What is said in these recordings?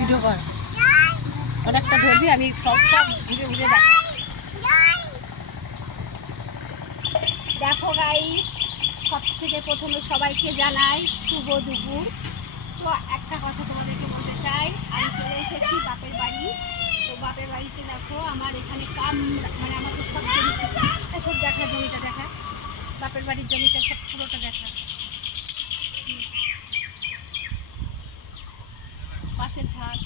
Video কর। অনেকটা ধরবি, আমি সব সব ঘুরে ঘুরে দেখাই দেখো গাইস সব থেকে প্রথমে সবাইকে জানাই শুভ দুপুর। তো একটা কথা তোমাদেরকে বলতে চাই, আমি চলে এসেছি বাপের বাড়ি। তো বাপের বাড়িতে দেখো, আমার এখানে কাম মানে আমাকে সব জমিটা সব দেখা জমিটা দেখা। বাপের বাড়ির জমিটা সব পুরোটা দেখা। পাশের ঝাড়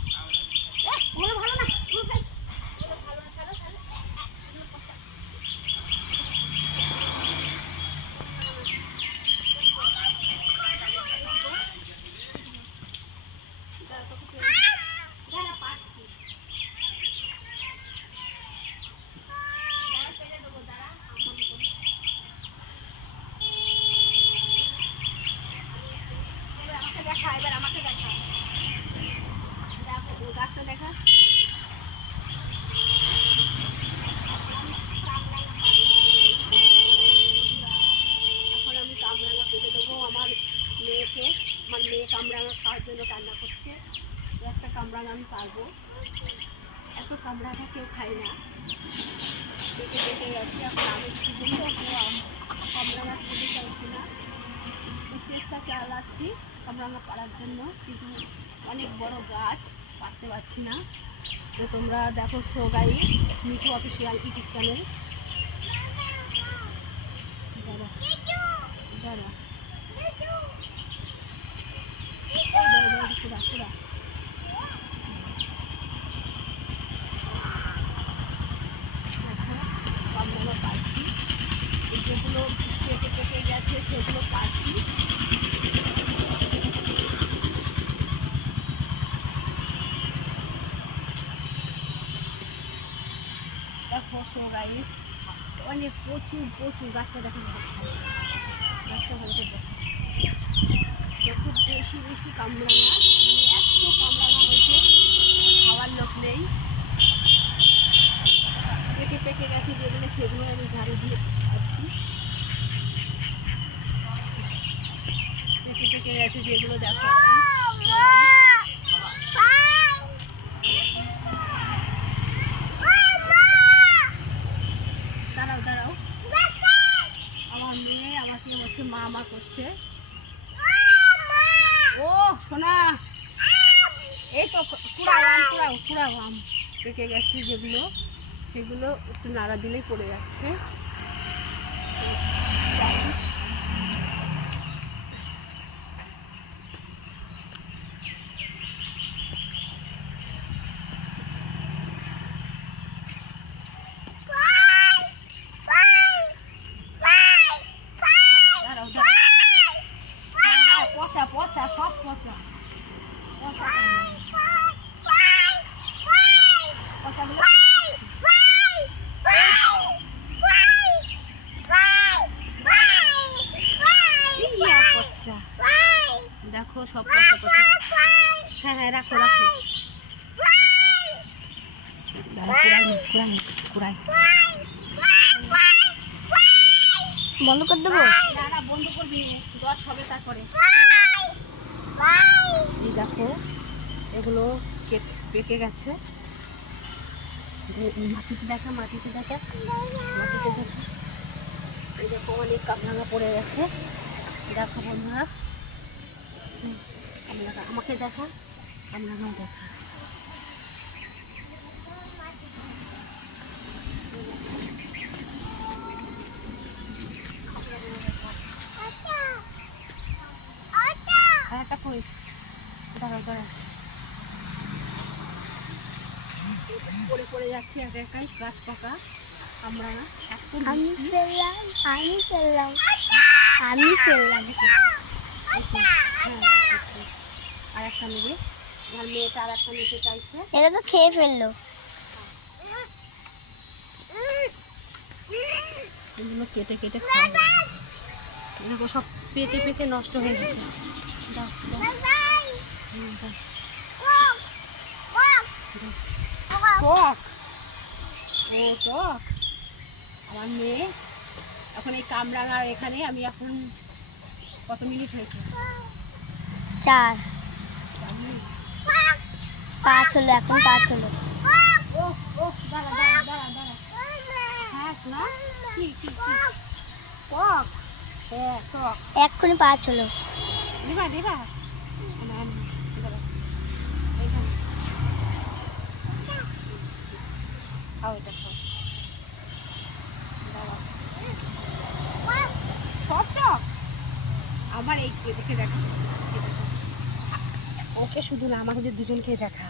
এহ, ওগুলো ভালো না ওগুলো খাই। ওগুলো ভালো না, ছাড়ো, ছাড়ো। ওগুলো পচা। দাঁড়া, তোকে পেরে দিই। দাঁড়া, পারছি। দাঁড়া, পেরে দেবো, দাঁড়া, আম্মাম করে। এবার আমাকে দেখা এবার আমাকে দেখা দেখো ওই গাছটা দেখা এখন আমি কামরাঙা পেটে দেবো আমার মেয়েকে আমার মেয়ে কামরাঙা খাওয়ার জন্য কান্না করছে তো একটা কামরাঙা আমি পারব। এত কামড়াটা কেউ খায় না। দেখে দেখে যাচ্ছে, এখন আমি শুধু কামরাঙা খেতে চাইছি না। চেষ্টা চালাচ্ছি কামরাঙা পাড়ার জন্য, কিন্তু অনেক বড় গাছ পারতে পারছি না। তো তোমরা দেখো so guys, Mithu official YouTube channel দাঁড়া দাঁড়া দাঁড়া, দাঁড়া, পুরা, পুরা। দেখো, কামরাঙা পাচ্ছি যেগুলো কেটে কেটে গেছে সেগুলো পাচ্ছি দেখো সো গাইস অনেক প্রচুর প্রচুর গাছটা দেখো গাছটা ভালো করে বেশি বেশি কামরাঙা মানে এত কামরাঙা হয়েছে, খাওয়ার লোক নেই। পেকে পেকে গেছে যেগুলো, সেগুলো আমি ঝাড়ু দিয়ে খাচ্ছি। পেকে পেকে গেছে যেগুলো দেখো দাঁড়াও দাঁড়াও আমার মেয়ে আমাকে বলছে মা করছে ও, সোনা। এই তো, কুড়াও আম, কুড়াও কুড়াও আম পেকে গেছে যেগুলো, সেগুলো একটু নাড়া দিলেই পড়ে যাচ্ছে দাঁড়াও দাঁড়াও হ্যাঁ হ্যাঁ পচা পচা সব পচা পচা পচাগুলো কি আর পচা দেখো সব পচা পচা হ্যাঁ হ্যাঁ রাখো রাখো দাঁড়াও, কুড়াই। বন্ধ করে দেবো? না না বন্ধ করবি নে, দশ হবে তারপরে। এই দেখো এগুলো কেট- পেকে গেছে। মাটিতে দেখা মাটিতে দেখা। মাটিতে দেখা। এই দেখো অনেক কামরাঙা পড়ে গেছে। দেখো বন্ধুরা। আমাকে দেখা কামরাঙাও দেখা। কই? দাঁড়াও দাঁড়াও। পড়ে পড়ে যাচ্ছে এক একাই গাছ পাকা। আমরা এত আমি ফেললাম আমি ফেললাম। আমি ফেললাম। এই তো, হ্যাঁ। আর একটা নেবে। আমার মেয়েটা আর একটা নিতে চাইছে। এটা তো খেয়ে ফেলল। এগুলো কেটে কেটে খাওয়া। দেখো সব পেকে পেকে নষ্ট হয়ে গেছে। টক ও টক আমার মেয়ে এখন এই কামরাঙার এখানে আমি এখন কত মিনিট হয়েছে? চার। পাঁচ পাঁচ হলো এখন পাঁচ হলো। ও ও দাঁড়া দাঁড়া দাঁড়া দাঁড়া। হ্যাঁ শোনা কি কি কি? কক হ্যাঁ কক এক্ষুনি পাঁচ হলো। দেবা দেবা খাও এটা আমার এই দেখে দেখা। ওকে শুধু না, আমাকে দুজনকে দেখা।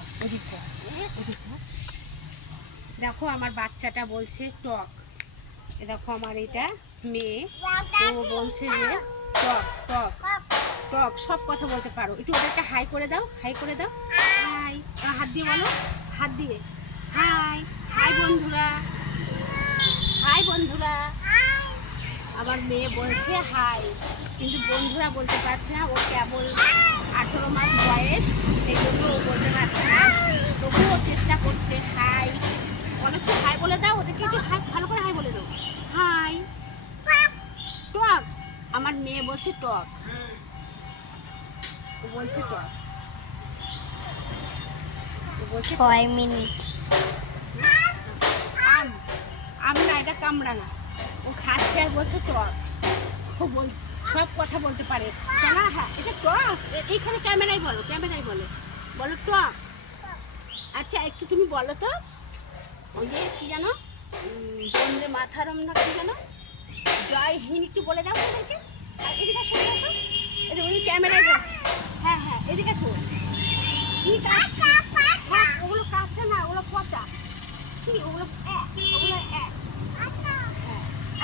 দেখো, আমার বাচ্চাটা বলছে টক। দেখো, আমার এটা মেয়ে। ও বলছে যে টক টক। টক সব কথা বলতে পারো। একটু ওদেরকে হাই করে দাও হাই করে দাও। হাই হাত দিয়ে বলো। হাত দিয়ে। হাই হাই বন্ধুরা। হাই বন্ধুরা। আমার মেয়ে বলছে হাই কিন্তু বন্ধুরা বলতে পারছে না, ও কেবল আঠেরো মাস বয়স, এই জন্য ও বলতে পারছে না। তবুও চেষ্টা করছে হাই অনেক হাই বলে দাও, ওদেরকে একটু হাই ভালো করে হাই বলে দাও। হাই টক আমার মেয়ে বলছে টক বলছে বলছে ছয় মিনিট। আম আম না এটা কামড়া না। ও খাচ্ছে আর বলছে টক। ও বল সব কথা বলতে পারে। না হ্যাঁ এটা টক। এইখানে ক্যামেরায় বলো ক্যামেরায় বলো। বলো টক। আচ্ছা একটু তুমি বলো তো। ওই যে কি জানো? বন্দে মাথারম না কি জানো? জয় হিন একটু বলে দাও ওদেরকে আর এদিকে এদিকে আসো। ওই ক্যামেরায় হ্যাঁ হ্যাঁ এদিকে আসো কি হ্যাঁ ওগুলো কাছে না ওগুলো পচা। ছি ওগুলো ওগুলো। হ্যাঁ।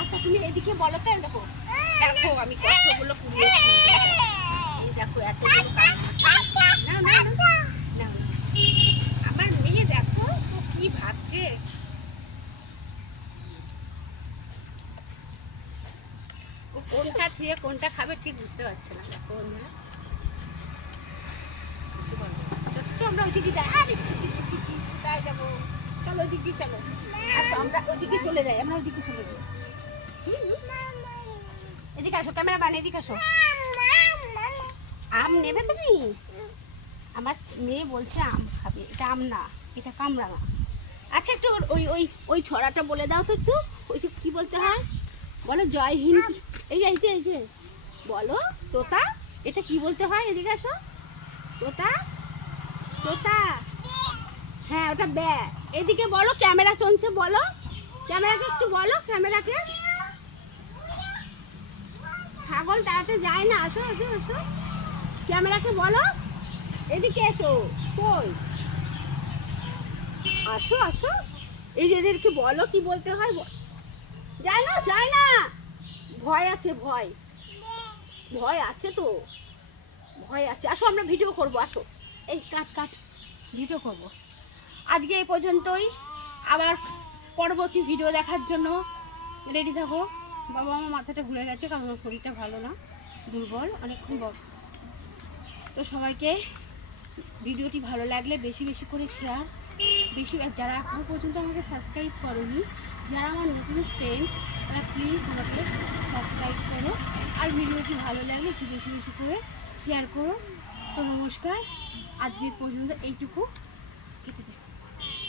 আচ্ছা তুমি এদিকে বলো তো দেখো। দেখো আমি কতগুলো কুড়িয়েছি দেখো কাজ না না। আমার মেয়ে দেখো ও কি ভাবছে? কোনটা থেকে কোনটা খাবে ঠিক বুঝতে পারছে না। দেখো বন্ধুরা। কিছু বলব না। চল, আমরা ওইদিকে যাই। আরে ছি, ছি, ছি, ছি, চলো ওইদিকে চলো। আমরা ওইদিকে চলে যাই আমরা ওইদিকে চলে যাই। এদিকে আসো ক্যামেরা বান এদিকে আসো। আম নেবে তুমি? আমার মেয়ে বলছে আম খাবে। এটা আম না এটা কামড়া না আচ্ছা একটু ওই ওই ওই ছড়াটা বলে দাও তো একটু। ওই যে কি বলতে হয়? বলো জয় হিন্দ এই যে এই যে এই যে। বলো, তোতা, এটা কি বলতে হয় এদিকে আসো? তোতা তোতা। হ্যাঁ ওটা ব্যা। এদিকে বলো, ক্যামেরা চলছে, বলো। ক্যামেরাকে একটু বলো, ক্যামেরাকে। ছাগল তাড়াতে যায় না, আসো আসো আসো। ক্যামেরাকে বলো। এদিকে এসো, কই? আসো আসো। এই যে, এদেরকে বলো, কি বলতে হয় যায় না যায় না। ভয় আছে, ভয়। ভয় আছে তো? ভয় আছে। আসো, আমরা ভিডিও করব, আসো। এই, কাট কাট। ভিডিও করব। আজকে এই পর্যন্তই। আবার পরবর্তী ভিডিও দেখার জন্য রেডি থাকো। বাবা আমার মাথাটা ঘুরে গেছে, কারণ আমার শরীরটা ভালো না, দুর্বল, অনেকক্ষণ বক। তো সবাইকে ভিডিওটি ভালো লাগলে বেশি বেশি করে শেয়ার বেশি যারা এখনও পর্যন্ত আমাকে সাবস্ক্রাইব করনি, যারা আমার নতুন ফ্রেন্ড তারা প্লিজ আমাকে সাবস্ক্রাইব করো। আর ভিডিওটি ভালো লাগলে একটু বেশি বেশি করে শেয়ার করো। তো নমস্কার। আজকের পর্যন্ত এইটুকু। কেটে